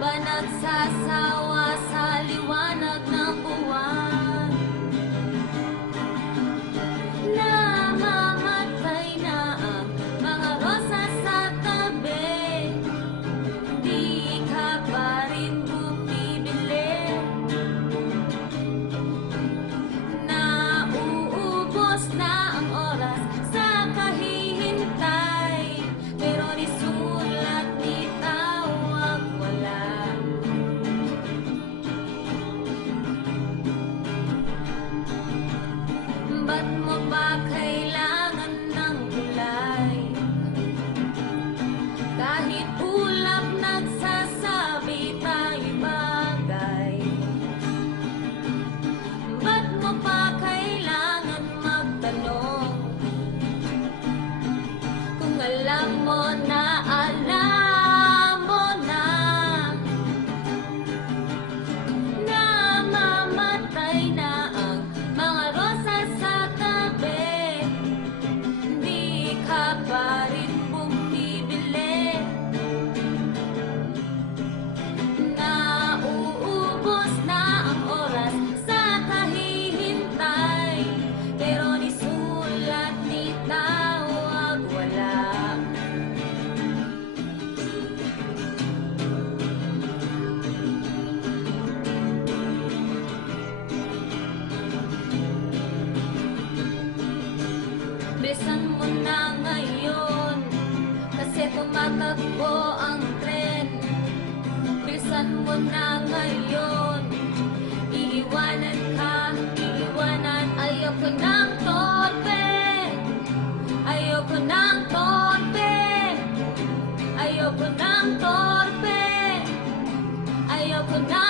ba nagsasawa sa liwanag ng buwan? Namamatay na ang mga rosas sa tabi, di ka pa rin bumibili. Nauubos na ang oras sa kahihintay, pero ni sulat ni tawag wala. Ba't mo ba kailangan ng gulay? Kahit ulap nagsasabi tayo'y bagay. Ba't mo pa kailangan magtanong? Kung alam mo na, alam mo na, namamatay na ang mga rosas sa tabi, di ka pa rin bumibili. Nauubos na ang oras sa kahihintay, pero ni sulat ni tawag wala. Bilisan mo na ngayon, kasi tumatakbo ang tren. Bilisan mo na ngayon, iiwanan ka, iiwanan. Ayoko ng torpe, ayoko ng torpe, ayoko ng torpe, ayoko ng